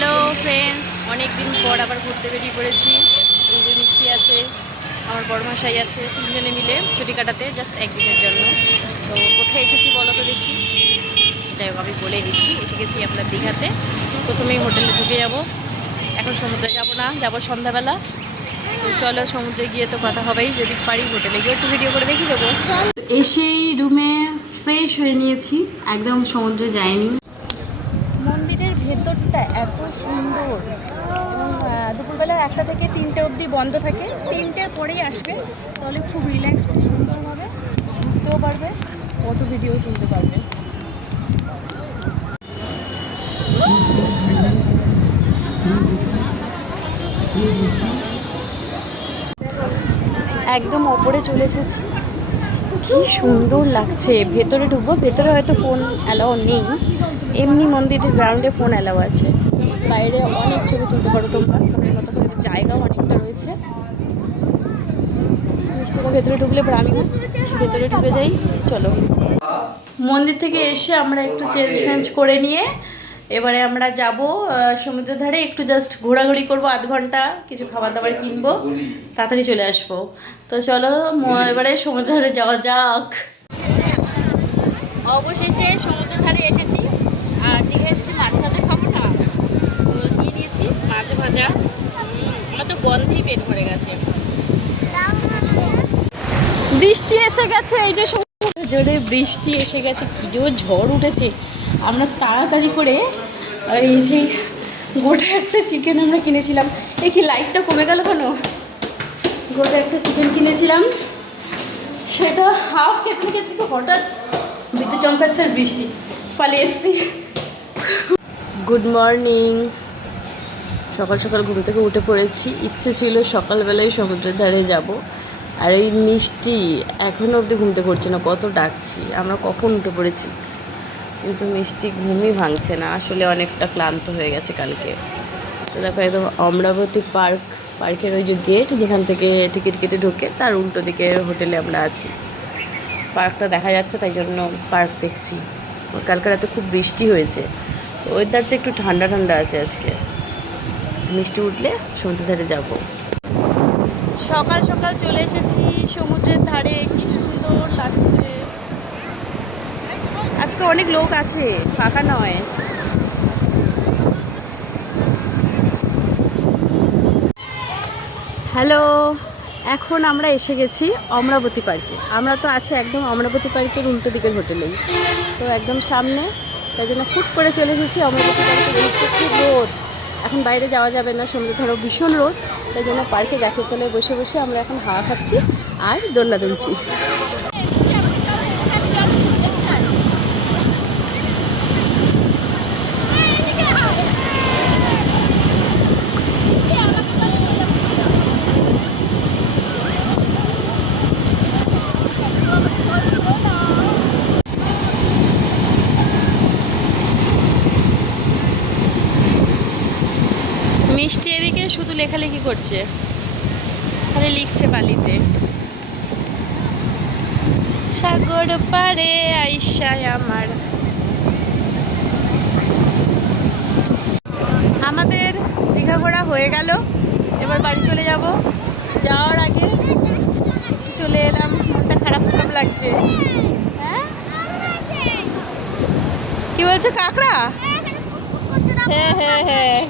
Hello friends, অনেক দিন পর আবার ঘুরতে বেরিয়ে পড়েছি। এই যে মিষ্টি আছে, আমার বড়মশাই আছে, তিনজনে মিলে ছুটি কাটাতে জাস্ট একদিনের জন্য। তো কোথায় এসেছি বলো তো দেখি। যাই হোক, আমি বলে দিচ্ছি, এসে গেছি আপনার দীঘাতে। প্রথমেই হোটেলে ঢুকে যাব। এখন সমুদ্রে যাব না, যাব সন্ধ্যাবেলা। তো চলো, সমুদ্রে গিয়ে তো কথা হবেই, যদি পারি হোটেলে গিয়ে একটু ভিডিও করে দেখিয়ে দেবো। এসেই রুমে ফ্রেশ হয়ে নিয়েছি, একদম সমুদ্রে যাইনি। মন্দিরের ভেতরটা এত সুন্দর, এবং দুপুরবেলা 1টা থেকে 3টে অবধি বন্ধ থাকে। 3টের পরেই আসবে, তাহলে খুব রিল্যাক্স সুন্দরভাবে ঘুরতেও পারবে, ফটো ভিডিও তুলতে পারবে। একদম ওপরে চলে এসেছি, কি সুন্দর লাগছে। ভেতরে ঢুকবো, ভেতরে হয়তো ফোন অ্যালাও নেই, এমনি মন্দিরের গ্রাউন্ডে ফোন অ্যালাও আছে। বাইরে অনেক ছবি তুলতে পারো তোমরা, তোমার মতো করে জায়গাও অনেকটা রয়েছে। মিষ্টিটা ভেতরে ঢুকলে পর আমি ভেতরে ঢুকে যাই। চলো, মন্দির থেকে এসে আমরা একটু চেঞ্জ করে নিয়ে এবারে আমরা যাব সমুদ্রের ধারে, একটু জাস্ট ঘোরাঘুরি করবো, আধ ঘন্টা কিছু খাবার দাবার কিনবো, তাড়াতাড়ি চলে আসবো। তো চলো এবারে সমুদ্রের ধারে যাওয়া যাক। অবশেষে সমুদ্রের ধারে এসেছি, আর দীঘা এসেছি মাছ ভাজা খাবো না, তো নিয়ে নিয়েছি মাছ ভাজা। আমার তো গন্ধেই পেট ভরে গেছে। বৃষ্টি এসে গেছে, এই যে সমুদ্রে জোরে বৃষ্টি এসে গেছে, কি জোর ঝড় উঠেছে। আমরা তাড়াতাড়ি করে এই যে গোটা একটা চিকেন আমরা কিনেছিলাম। এই কি লাইটটা কমে গেল কেন? গোটা একটা চিকেন কিনেছিলাম, সেটা হাফ খেতে খেতে হঠাৎ বিদ্যুৎ চমকাচ্ছে আর বৃষ্টি, পালিয়ে এসছি। Good morning. সকাল সকাল ঘুম থেকে উঠে পড়েছি, ইচ্ছে ছিল সকালবেলায় সমুদ্রের ধারে যাব। আর এই মিষ্টি এখনও অবধি ঘুমতে করছে না, কত ডাকছি, আমরা কখন উঠে পড়েছি, কিন্তু মিষ্টি ঘুমই ভাঙছে না। আসলে অনেকটা ক্লান্ত হয়ে গেছে কালকে। তো দেখো, একদম অমরাবতী পার্কের ওই যে গেট, যেখান থেকে টিকিট কেটে ঢোকে, তার উল্টো দিকে হোটেলে আমরা আছি। পার্কটা দেখা যাচ্ছে, তাই জন্য পার্ক দেখছি। কালকে রাতে খুব বৃষ্টি হয়েছে, ওয়েদারটা একটু ঠান্ডা ঠান্ডা আছে আজকে। মিষ্টি উঠলে সমুদ্রের ধারে যাব। সকাল সকাল চলে এসেছি সমুদ্রের ধারে, কি সুন্দর লাগছে। আজকে অনেক লোক আছে, ফাঁকা নয়। হ্যালো, এখন আমরা এসে গেছি অমরাবতী পার্কে। আমরা তো আছি একদম অমরাবতী পার্কের উল্টো দিকের হোটেলেই, তো একদম সামনে, তাই জন্য ফুট করে চলে এসেছি অমরাবতী পার্কে। ঘুরতে খুব রোদ, এখন বাইরে যাওয়া যাবে না, সমুদ্রের ধারেও ভীষণ রোদ, তাই জন্য পার্কে গাছের তলায় বসে বসে আমরা এখন হাওয়া খাচ্ছি আর দোলনা দুলছি। মিষ্টি এদিকে শুধু লেখালেখি করছে, খালি লিখছে বালিতে। সাগর পাড়ে আইসায় আমাদের দীঘা ঘোরা হয়ে গেল, এবার বাড়ি চলে যাব। যাওয়ার আগে চলে এলাম, মনটা খারাপ খারাপ লাগছে। হ্যাঁ, কি বলছো? কাঁকড়া? হ্যাঁ হ্যাঁ হ্যাঁ,